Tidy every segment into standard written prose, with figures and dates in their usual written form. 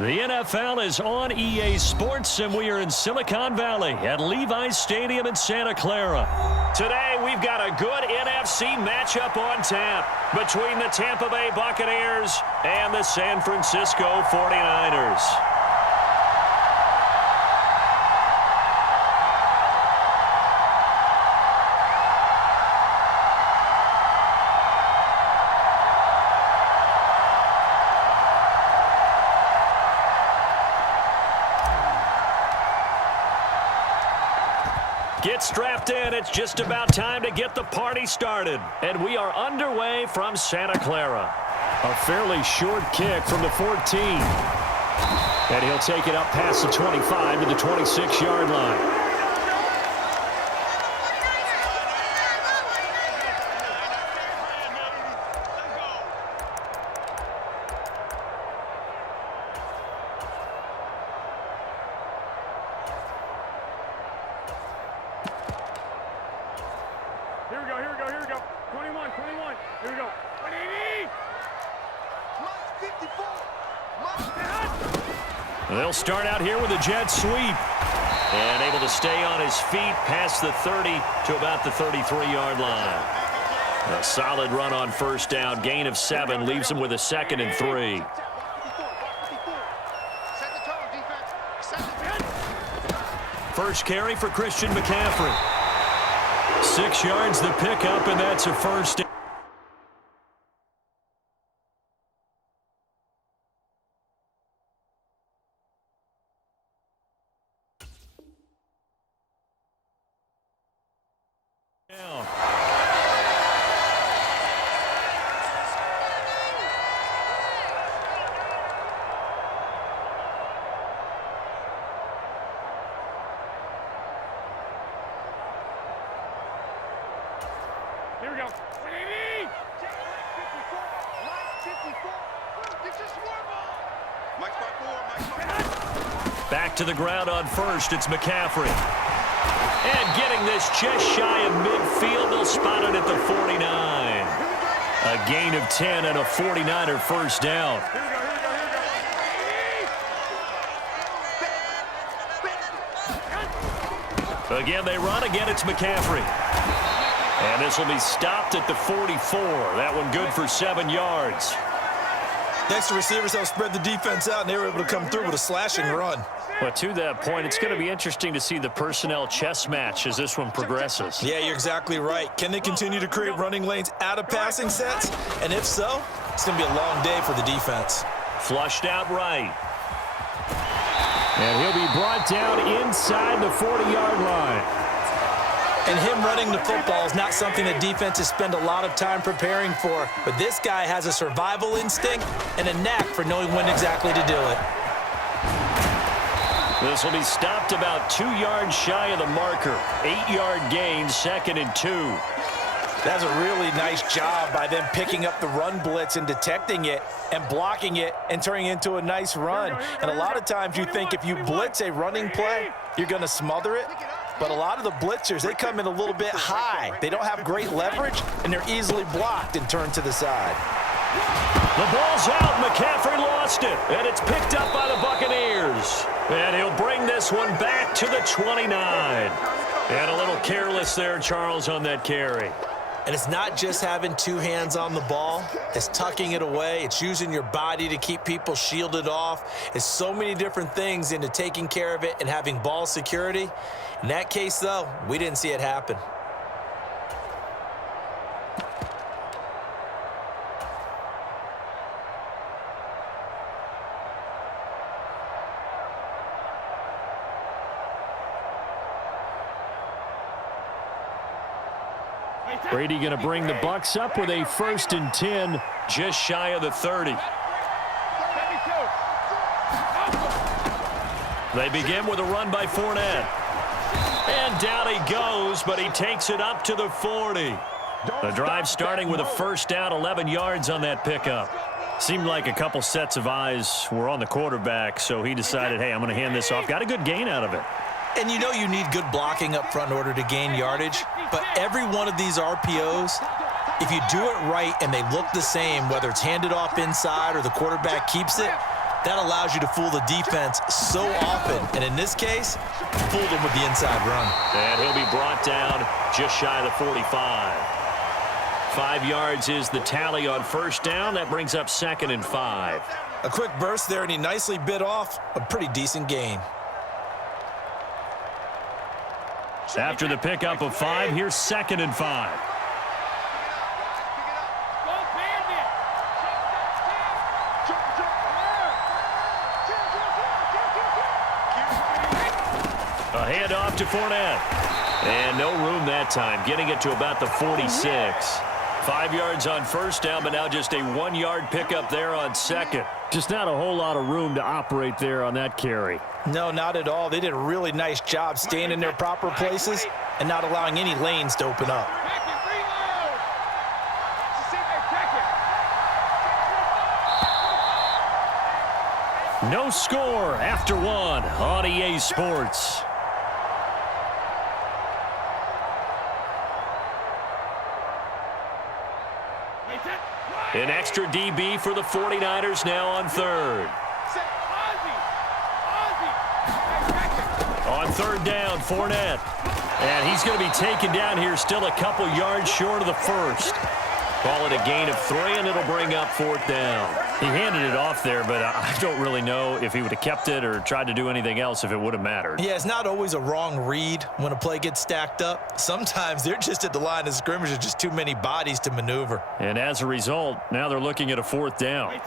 The NFL is on EA Sports, and we are in Silicon Valley at Levi's Stadium in Santa Clara. Today, we've got a good NFC matchup on tap between the Tampa Bay Buccaneers and the San Francisco 49ers. Get strapped in. It's just about time to get the party started. And we are underway from Santa Clara. A fairly short kick from the 14. And he'll take it up past the 25 to the 26-yard line. Here we go. 21. Here we go. 180. They'll start out here with a jet sweep. And able to stay on his feet past the 30 to about the 33-yard line. A solid run on first down. Gain of 7 leaves him with a 2nd and 3. First carry for Christian McCaffrey. 6 yards the pickup, and that's a first down. Here we go. 180. Back to the ground on first. It's McCaffrey. And getting this just shy of midfield. They'll spot it at the 49. A gain of 10 and a 49er first down. Again, they run. Again, it's McCaffrey. And this will be stopped at the 44. That one good for 7 yards. Next, the receivers help spread the defense out, and they were able to come through with a slashing run. But to that point, it's going to be interesting to see the personnel chess match as this one progresses. Yeah, you're exactly right. Can they continue to create running lanes out of passing sets? And if so, it's going to be a long day for the defense. Flushed out right. And he'll be brought down inside the 40-yard line. And him running the football is not something that defenses spend a lot of time preparing for. But this guy has a survival instinct and a knack for knowing when exactly to do it. This will be stopped about 2 yards shy of the marker. 8-yard gain, 2nd and 2. That's a really nice job by them picking up the run blitz and detecting it and blocking it and turning it into a nice run. And a lot of times you think if you blitz a running play, you're going to smother it. But a lot of the blitzers, they come in a little bit high. They don't have great leverage, and they're easily blocked and turned to the side. The ball's out. McCaffrey lost it, and it's picked up by the Buccaneers. And he'll bring this one back to the 29. And a little careless there, Charles, on that carry. And it's not just having 2 hands on the ball. It's tucking it away. It's using your body to keep people shielded off. It's so many different things into taking care of it and having ball security. In that case, though, we didn't see it happen. Brady going to bring the Bucs up with a 1st and 10, just shy of the 30. They begin with a run by Fournette. And down he goes, but he takes it up to the 40. The drive starting with a first down, 11 yards on that pickup. Seemed like a couple sets of eyes were on the quarterback, so he decided, hey, I'm going to hand this off. Got a good gain out of it. And you know you need good blocking up front in order to gain yardage. But every one of these RPOs, if you do it right and they look the same, whether it's handed off inside or the quarterback keeps it, That allows you to fool the defense so often. And in this case, fooled them with the inside run. And he'll be brought down just shy of the 45. 5 yards is the tally on first down. That brings up 2nd and 5. A quick burst there, and he nicely bit off a pretty decent gain. After the pickup of 5, here's 2nd and 5. A handoff to Fournette. And no room that time, getting it to about the 46. 5 yards on first down, but now just a 1-yard pickup there on second. Just not a whole lot of room to operate there on that carry. No, not at all. They did a really nice job staying in their proper places and not allowing any lanes to open up. No score after 1 on EA Sports. An extra DB for the 49ers now on 3rd. On 3rd down, Fournette. And he's going to be taken down here still a couple yards short of the 1st. Call it a gain of 3, and it'll bring up 4th down. He handed it off there, but I don't really know if he would have kept it or tried to do anything else if it would have mattered. Yeah, it's not always a wrong read when a play gets stacked up. Sometimes they're just at the line of scrimmage. There's just too many bodies to maneuver. And as a result, now they're looking at a 4th down.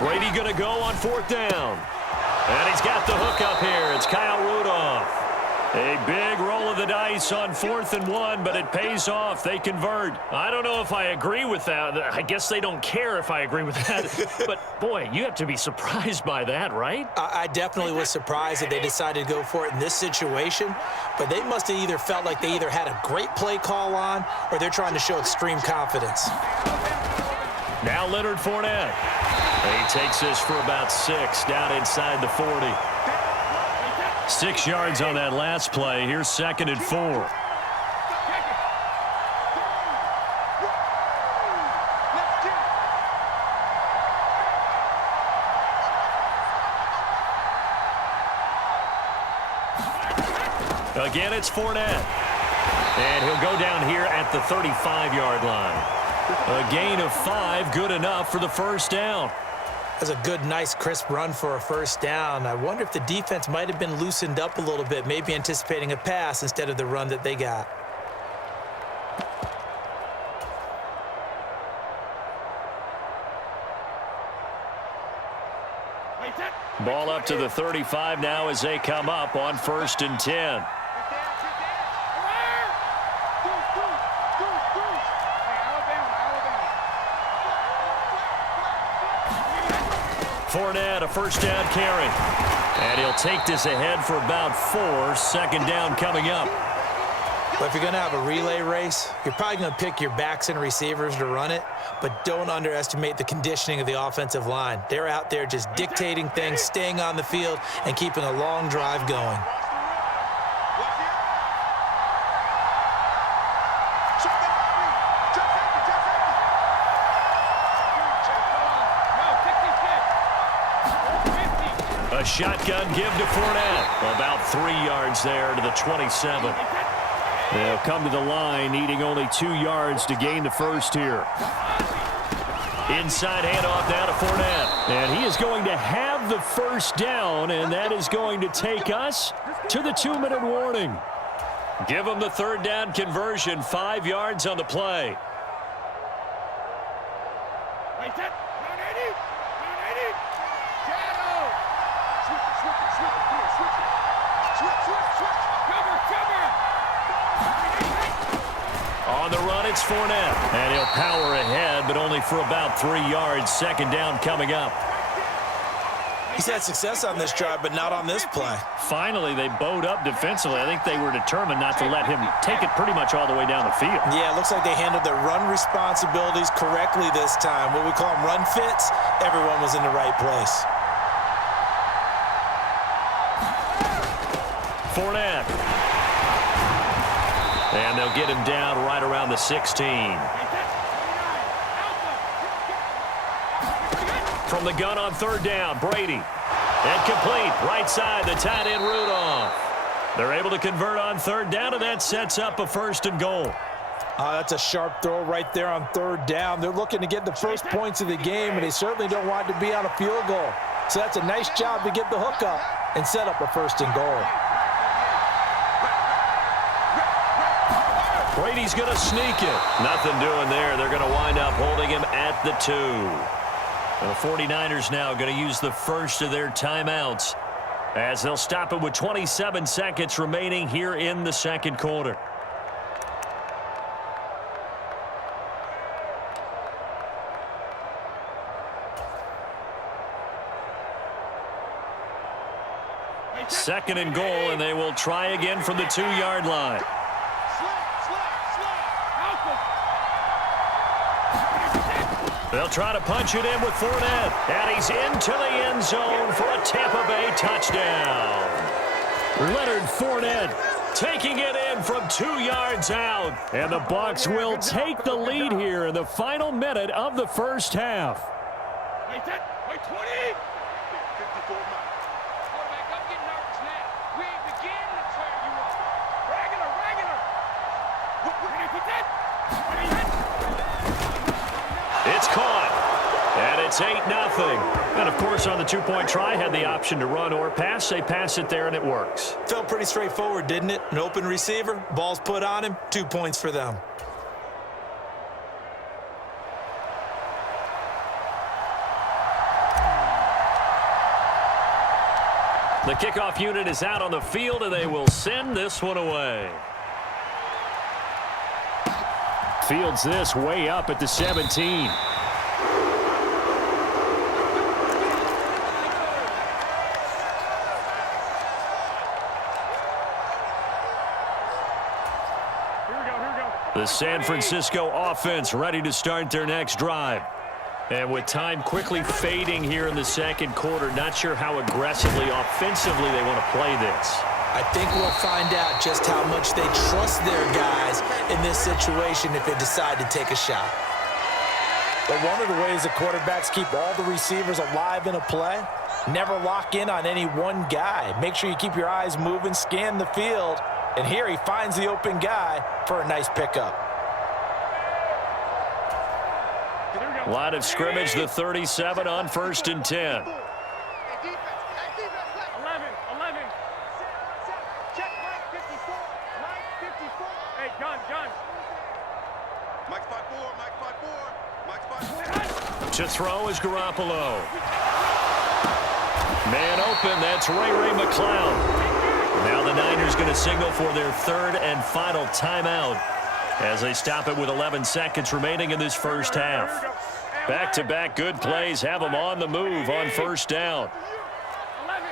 Brady going to go on 4th down. And he's got the hook up here. It's Kyle Rudolph. A big roll of the dice on 4th and 1, but it pays off. They convert. I don't know if I agree with that. I guess they don't care if I agree with that. But, boy, you have to be surprised by that, right? I definitely was surprised that they decided to go for it in this situation. But they must have either felt like they either had a great play call on or they're trying to show extreme confidence. Now Leonard Fournette. He takes this for about 6 down inside the 40. 6 yards on that last play. Here's 2nd and 4. Again, it's Fournette. And he'll go down here at the 35-yard line. A gain of 5, good enough for the 1st down. That's a good, nice, crisp run for a 1st down. I wonder if the defense might have been loosened up a little bit, maybe anticipating a pass instead of the run that they got. Ball up to the 35 now as they come up on 1st and 10. Fournette, a 1st down carry. And he'll take this ahead for about 4. 2nd down coming up. But if you're going to have a relay race, you're probably going to pick your backs and receivers to run it, but don't underestimate the conditioning of the offensive line. They're out there just dictating things, staying on the field, and keeping a long drive going. A shotgun give to Fournette. About 3 yards there to the 27. They'll come to the line, needing only 2 yards to gain the 1st here. Inside handoff now to Fournette. And he is going to have the 1st down, and that is going to take us to the 2-minute warning. Give them the 3rd down conversion, 5 yards on the play. On the run, it's Fournette. And he'll power ahead, but only for about 3 yards. 2nd down coming up. He's had success on this drive, but not on this play. Finally, they bowed up defensively. I think they were determined not to let him take it pretty much all the way down the field. Yeah, it looks like they handled their run responsibilities correctly this time. What we call them run fits, everyone was in the right place. Fournette. And they'll get him down right around the 16. from the gun on third down. Brady. Incomplete. Right side, the tight end Rudolph. They're able to convert on third down, and that sets up a 1st and goal. That's a sharp throw right there on third down. They're looking to get the first points of the game, and they certainly don't want to be on a field goal. So that's a nice job to get the hook up and set up a 1st and goal. Brady's going to sneak it. Nothing doing there. They're going to wind up holding him at the 2. The 49ers now going to use the first of their timeouts as they'll stop it with 27 seconds remaining here in the second quarter. Second and goal, and they will try again from the 2-yard line. They'll try to punch it in with Fournette, and he's into the end zone for a Tampa Bay touchdown. Leonard Fournette taking it in from 2 yards out, and the Bucs will take the lead here in the final minute of the first half. Wait 20. 54 miles. Quarterback, don't get nervous now. We ain't beginning to tear you up. Regular. It's caught, and it's 8-0. And, of course, on the 2-point try, had the option to run or pass. They pass it there, and it works. Felt pretty straightforward, didn't it? An open receiver, ball's put on him, 2 points for them. The kickoff unit is out on the field, and they will send this one away. Fields this way up at the 17. The San Francisco offense ready to start their next drive. And with time quickly fading here in the second quarter, not sure how aggressively, offensively they want to play this. I think we'll find out just how much they trust their guys in this situation if they decide to take a shot. But one of the ways the quarterbacks keep all the receivers alive in a play, never lock in on any one guy. Make sure you keep your eyes moving, scan the field, and here he finds the open guy for a nice pickup. Line of scrimmage, the 37 on 1st and 10. 11. Check Mike 54. Mike 54. Hey, gun. Mike's 5'4". Mike's 5'4". To throw is Garoppolo. Man open, that's Ray McCloud. Now the Niners going to signal for their 3rd and final timeout as they stop it with 11 seconds remaining in this first half. Back-to-back good plays have them on the move on 1st down. 11.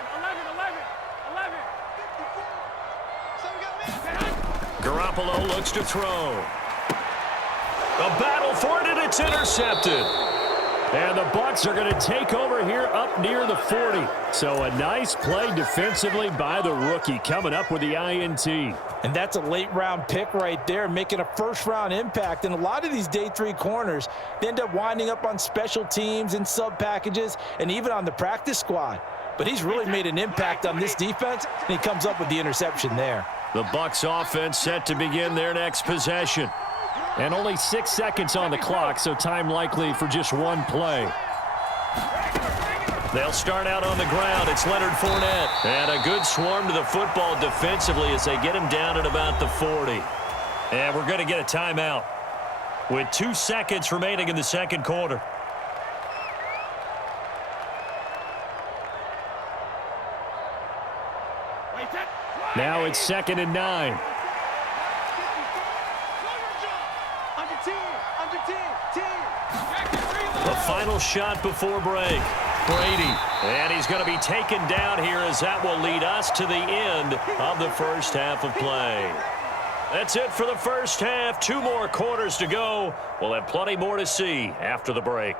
Garoppolo looks to throw. A battle for it, and it's intercepted. And the Bucs are going to take over here up near the 40. So a nice play defensively by the rookie coming up with the INT. And that's a late-round pick right there, making a first-round impact. And a lot of these day 3 corners, they end up winding up on special teams and sub-packages and even on the practice squad. But he's really made an impact on this defense, and he comes up with the interception there. The Bucs offense set to begin their next possession. And only 6 seconds on the clock, so time likely for just one play. They'll start out on the ground. It's Leonard Fournette. And a good swarm to the football defensively as they get him down at about the 40. And we're going to get a timeout with 2 seconds remaining in the second quarter. Now it's 2nd and 9. The final shot before break. Brady. And he's going to be taken down here as that will lead us to the end of the first half of play. That's it for the first half. 2 more quarters to go. We'll have plenty more to see after the break.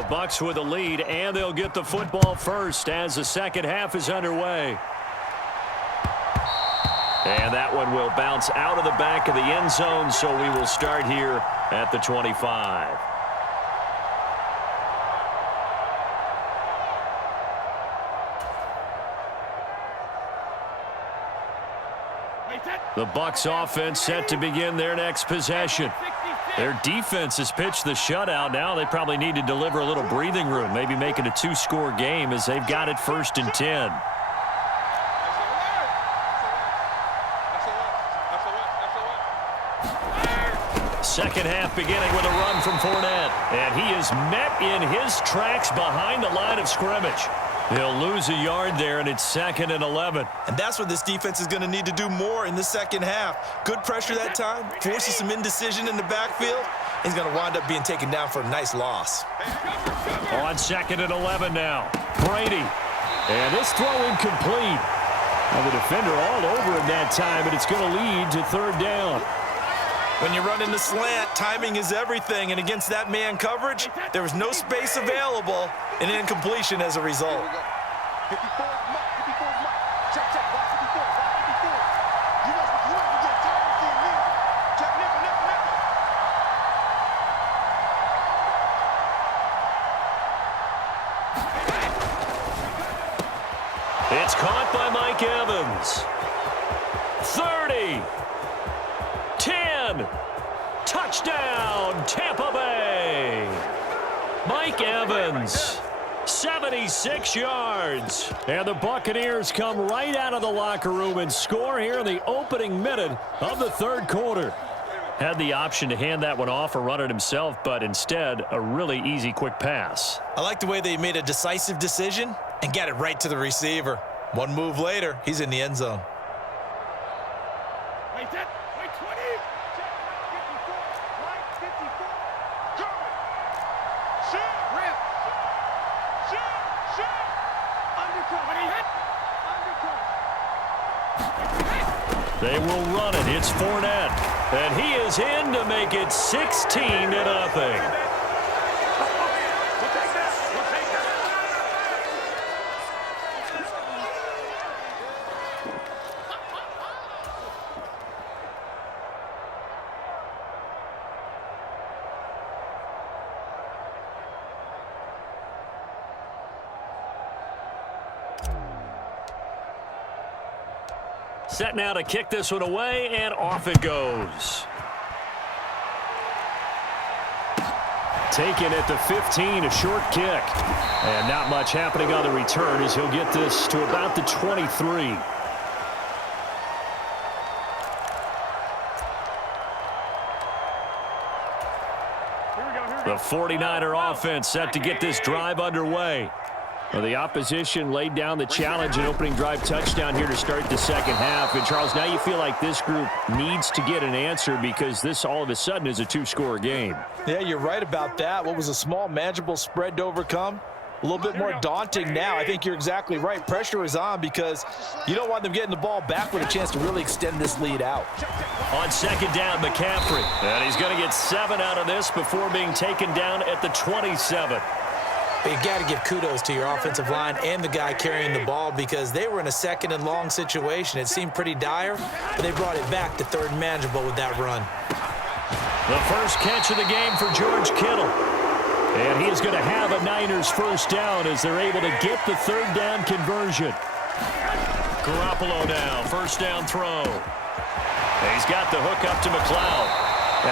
The Bucs with a lead, and they'll get the football first as the second half is underway. And that one will bounce out of the back of the end zone, so we will start here at the 25. The Bucs offense set to begin their next possession. Their defense has pitched the shutout. Now they probably need to deliver a little breathing room, maybe make it a two-score game as they've got it 1st and 10. Second half beginning with a run from Fournette. And he is met in his tracks behind the line of scrimmage. He'll lose a yard there, and it's 2nd and 11. And that's what this defense is going to need to do more in the second half. Good pressure that time, forces some indecision in the backfield. He's going to wind up being taken down for a nice loss. On 2nd and 11 now. Brady. And this throw incomplete. Now the defender all over him that time, but it's going to lead to 3rd down. When you run in the slant, timing is everything, and against that man coverage, there was no space available, and incompletion as a result. It's caught by Mike Evans. 30. 10. Touchdown, Tampa Bay. Mike Evans, 76 yards. And the Buccaneers come right out of the locker room and score here in the opening minute of the 3rd quarter. Had the option to hand that one off or run it himself, but instead, a really easy, quick pass. I like the way they made a decisive decision and got it right to the receiver. One move later, he's in the end zone. They will run it. It's Fournette. And he is in to make it 16-0. Set now to kick this one away, and off it goes. Taken at the 15, a short kick. And not much happening on the return as he'll get this to about the 23. The 49er offense set to get this drive underway. Well, the opposition laid down the challenge and opening drive touchdown here to start the second half. And, Charles, now you feel like this group needs to get an answer because this all of a sudden is a two-score game. Yeah, you're right about that. What was a small, manageable spread to overcome? A little bit more daunting now. I think you're exactly right. Pressure is on because you don't want them getting the ball back with a chance to really extend this lead out. On second down, McCaffrey. And he's going to get 7 out of this before being taken down at the 27. But you got to give kudos to your offensive line and the guy carrying the ball because they were in a 2nd and long situation. It seemed pretty dire, but they brought it back to 3rd and manageable with that run. The first catch of the game for George Kittle. And he is going to have a Niners first down as they're able to get the 3rd down conversion. Garoppolo now, first down throw. And he's got the hook up to McLeod.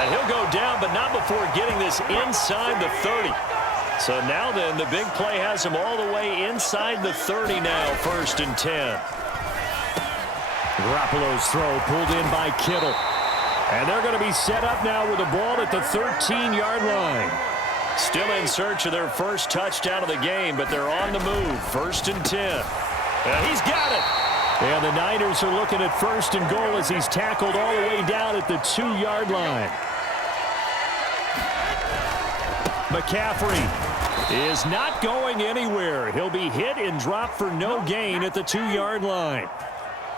And he'll go down, but not before getting this inside the 30. So now then, the big play has him all the way inside the 30 now, 1st and 10. Garoppolo's throw pulled in by Kittle. And they're going to be set up now with the ball at the 13-yard line. Still in search of their first touchdown of the game, but they're on the move, 1st and 10. And he's got it. And the Niners are looking at 1st and goal as he's tackled all the way down at the 2-yard line. McCaffrey is not going anywhere. He'll be hit and dropped for no gain at the 2-yard line.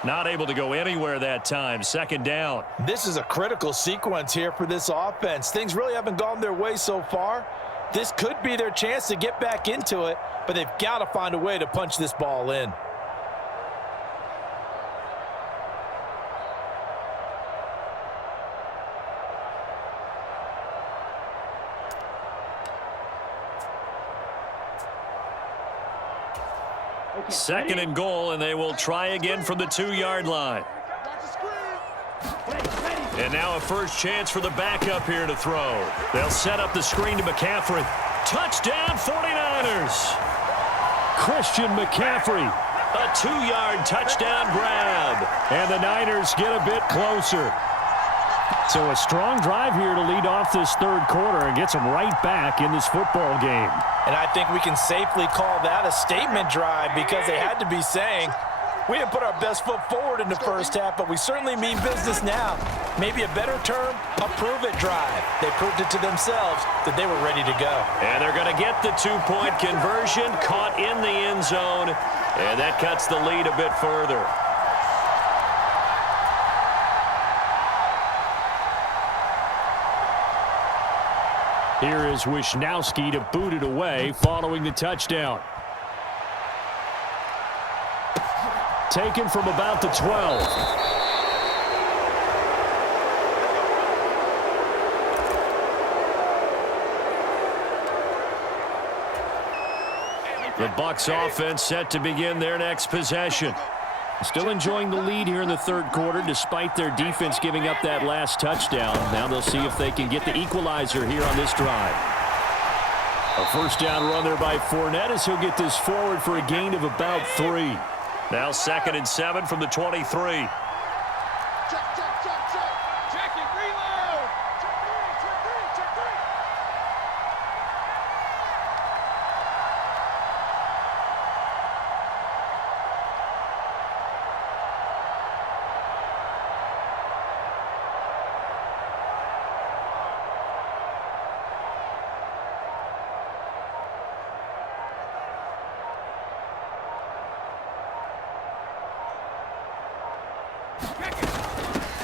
Not able to go anywhere that time. 2nd down. This is a critical sequence here for this offense. Things really haven't gone their way so far. This could be their chance to get back into it, but they've got to find a way to punch this ball in. Second and goal, and they will try again from the 2-yard line. And now a first chance for the backup here to throw. They'll set up the screen to McCaffrey. Touchdown 49ers. Christian McCaffrey, a 2-yard touchdown grab. And the Niners get a bit closer. So a strong drive here to lead off this third quarter and gets them right back in this football game. And I think we can safely call that a statement drive because they had to be saying, we didn't put our best foot forward in the first half, but we certainly mean business now. Maybe a better term, a prove-it drive. They proved it to themselves that they were ready to go. And they're going to get the 2-point conversion, caught in the end zone, and that cuts the lead a bit further. Here is Wisnowski to boot it away following the touchdown. Taken from about the 12. The Bucs offense set to begin their next possession. Still enjoying the lead here in the third quarter despite their defense giving up that last touchdown. Now they'll see if they can get the equalizer here on this drive. A first down run there by Fournette as he'll get this forward for a gain of about 3. Now 2nd and 7 from the 23. Check it, reload.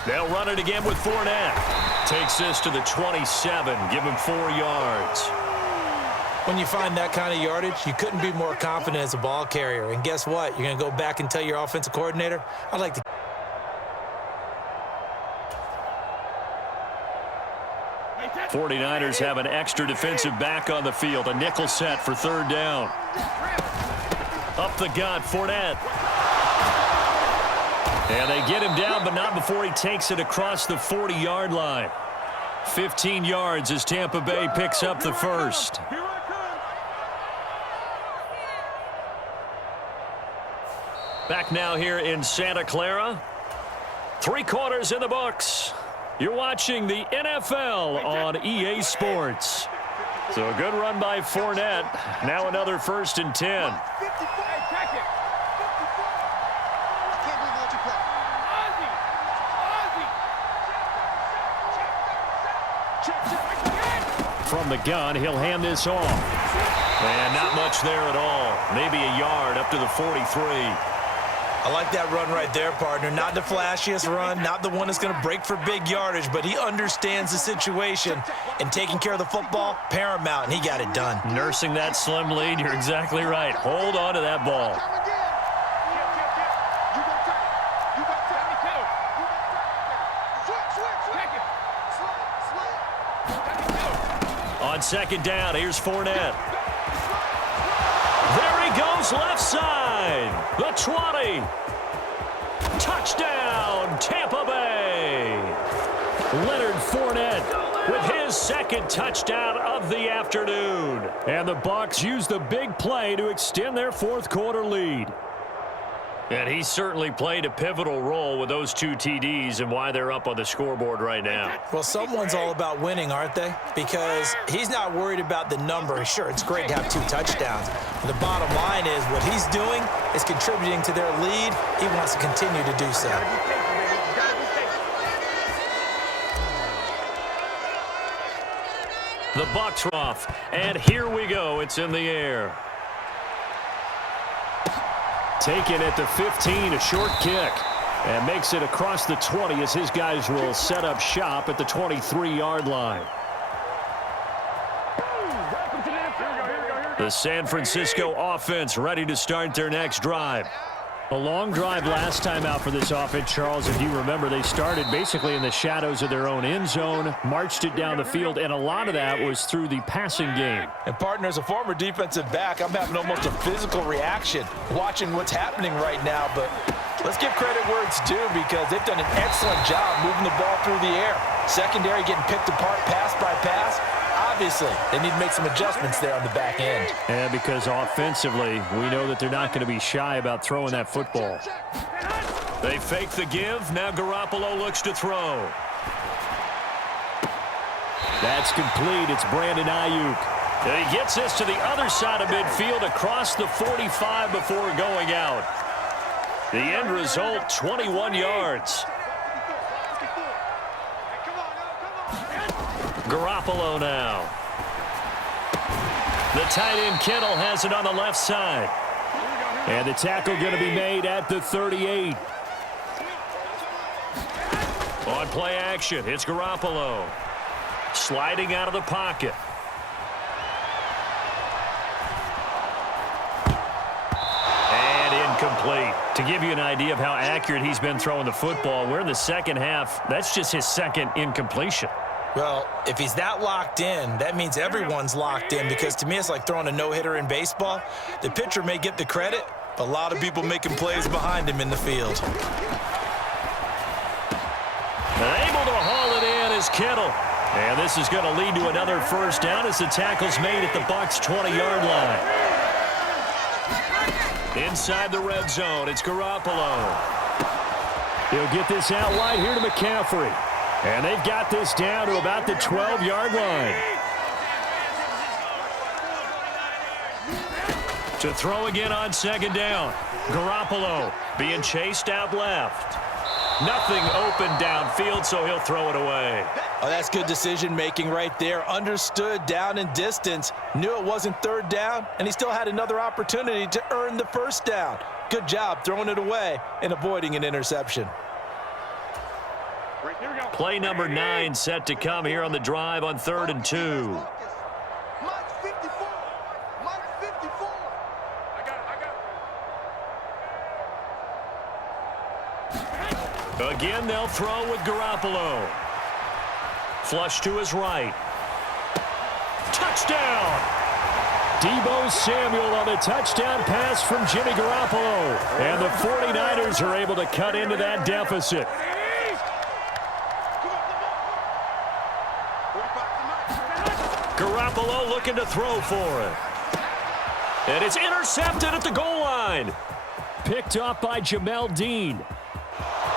They'll run it again with Fournette. Takes this to the 27. Give him 4 yards. When you find that kind of yardage, you couldn't be more confident as a ball carrier. And guess what? You're going to go back and tell your offensive coordinator, I'd like to. '49ers have an extra defensive back on the field. A nickel set for 3rd down. Up the gut, Fournette. And they get him down, but not before he takes it across the 40-yard line. 15 yards as Tampa Bay picks up the first. Back now here in Santa Clara. 3 quarters in the books. You're watching the NFL on EA Sports. So a good run by Fournette. Now another 1st and 10. From the gun, he'll hand this off. And not much there at all. Maybe a yard up to the 43. I like that run right there, partner. Not the flashiest run, not the one that's going to break for big yardage, but he understands the situation, and taking care of the football, paramount, and he got it done. Nursing that slim lead, you're exactly right. Hold on to that ball. On 2nd down, here's Fournette. There he goes, left side. The 20. Touchdown, Tampa Bay. Leonard Fournette with his 2nd touchdown of the afternoon. And the Bucs use the big play to extend their 4th quarter lead. And he certainly played a pivotal role with those 2 TDs and why they're up on the scoreboard right now. Well, someone's all about winning, aren't they? Because he's not worried about the number. Sure, it's great to have 2 touchdowns. But the bottom line is what he's doing is contributing to their lead. He wants to continue to do so. The Bucs are off, and here we go. It's in the air. Taken at the 15, a short kick. And makes it across the 20 as his guys will set up shop at the 23-yard line. The San Francisco offense ready to start their next drive. A long drive last time out for this offense, Charles. If you remember, they started basically in the shadows of their own end zone, marched it down the field, and a lot of that was through the passing game. And partner, as a former defensive back, I'm having almost a physical reaction watching what's happening right now. But let's give credit where it's due because they've done an excellent job moving the ball through the air. Secondary getting picked apart pass by pass. Obviously, they need to make some adjustments there on the back end. Yeah, because offensively, we know that they're not going to be shy about throwing that football. They fake the give. Now Garoppolo looks to throw. That's complete. It's Brandon Ayuk. And he gets this to the other side of midfield across the 45 before going out. The end result, 21 yards. Garoppolo now. The tight end Kittle has it on the left side. And the tackle going to be made at the 38. On play action, it's Garoppolo. Sliding out of the pocket. And incomplete. To give you an idea of how accurate he's been throwing the football, we're in the second half. That's just his second incompletion. Well, if he's that locked in, that means everyone's locked in because to me it's like throwing a no-hitter in baseball. The pitcher may get the credit, but a lot of people making plays behind him in the field. Able to haul it in is Kittle. And this is going to lead to another first down as the tackle's made at the Bucs' 20-yard line. Inside the red zone, it's Garoppolo. He'll get this out wide here to McCaffrey. And they've got this down to about the 12-yard line. To throw again on second down. Garoppolo being chased out left. Nothing open downfield, so he'll throw it away. Oh, that's good decision-making right there. Understood down and distance. Knew it wasn't third down, and he still had another opportunity to earn the first down. Good job throwing it away and avoiding an interception. Play number 9 set to come here on the drive on 3rd and 2. Again, they'll throw with Garoppolo. Flush to his right. Touchdown! Deebo Samuel on the touchdown pass from Jimmy Garoppolo. And the 49ers are able to cut into that deficit. Garoppolo looking to throw for it. And it's intercepted at the goal line. Picked up by Jamel Dean.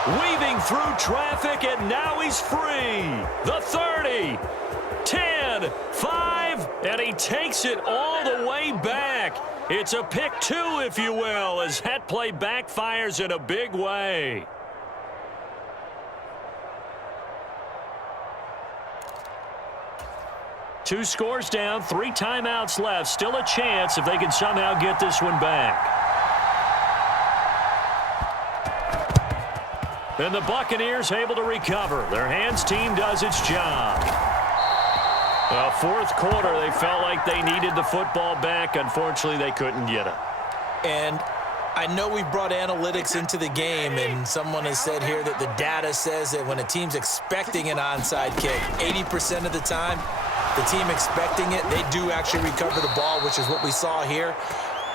Weaving through traffic, and now he's free. The 30, 10, 5, and he takes it all the way back. It's a pick 2, if you will, as that play backfires in a big way. Two scores down, 3 timeouts left. Still a chance if they can somehow get this one back. And the Buccaneers able to recover. Their hands team does its job. Fourth quarter, they felt like they needed the football back. Unfortunately, they couldn't get it. And I know we brought analytics into the game, and someone has said here that the data says that when a team's expecting an onside kick, 80% of the time, the team expecting it, they do actually recover the ball, which is what we saw here.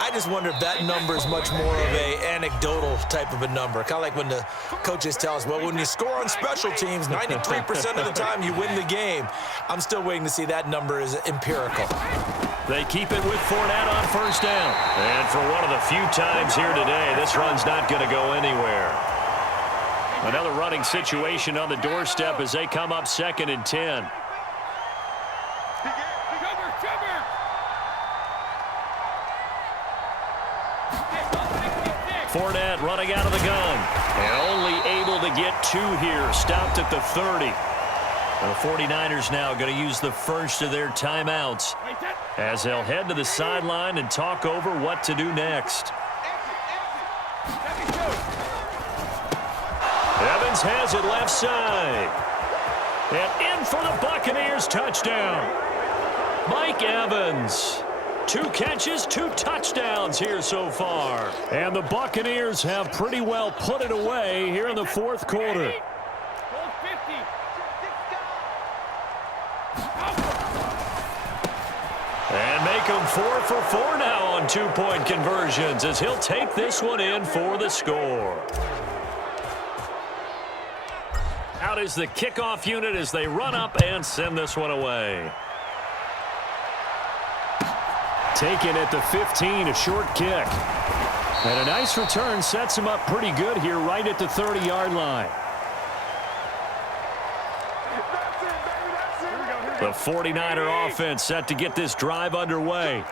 I just wonder if that number is much more of a anecdotal type of a number. Kind of like when the coaches tell us, well, when you score on special teams, 93% of the time you win the game. I'm still waiting to see that number is empirical. They keep it with Fournette on first down. And for one of the few times here today, this run's not going to go anywhere. Another running situation on the doorstep as they come up 2nd and 10. Fournette running out of the gun. And only able to get 2 here. Stopped at the 30. The 49ers now going to use the first of their timeouts as they'll head to the sideline and talk over what to do next. Evans has it left side. And in for the Buccaneers touchdown. Mike Evans. 2 catches, 2 touchdowns here so far. And the Buccaneers have pretty well put it away here in the fourth quarter. And make them 4 for 4 now on 2-point conversions as he'll take this one in for the score. Out is the kickoff unit as they run up and send this one away. Taken at the 15, a short kick. And a nice return sets him up pretty good here right at the 30-yard line. The 49er offense set to get this drive underway.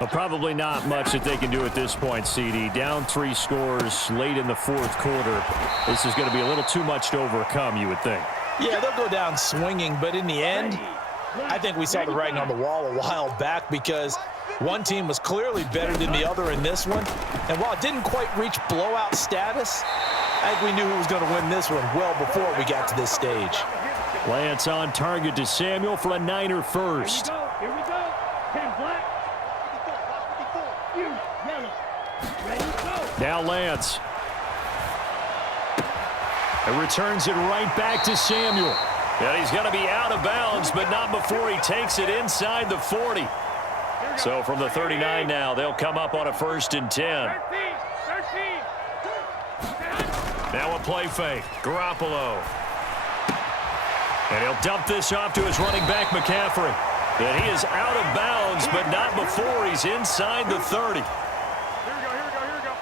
But probably not much that they can do at this point, CD. Down 3 scores late in the fourth quarter. This is going to be a little too much to overcome, you would think. Yeah, they'll go down swinging, but in the end, I think we saw the writing on the wall a while back because one team was clearly better than the other in this one. And while it didn't quite reach blowout status, I think we knew who was going to win this one well before we got to this stage. Lance on target to Samuel for a Niner first. Here we go. 10 black. 54. You yellow. Ready, go. Now Lance. And returns it right back to Samuel. And he's going to be out of bounds, but not before he takes it inside the 40. So from the 39 now, they'll come up on a 1st and 10. 13. Now a play fake. Garoppolo. And he'll dump this off to his running back, McCaffrey. And he is out of bounds, but not before he's inside the 30. Here we go.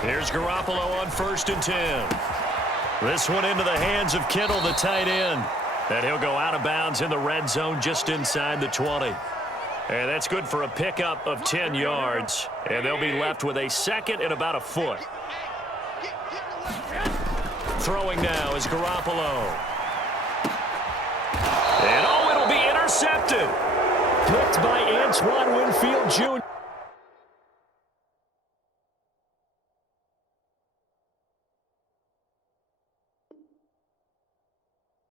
Here's Garoppolo on 1st and 10. This one into the hands of Kittle, the tight end. And he'll go out of bounds in the red zone just inside the 20. And that's good for a pickup of 10 yards. And they'll be left with a 2nd and about a foot. Throwing now is Garoppolo. And it'll be intercepted. Picked by Antoine Winfield Jr.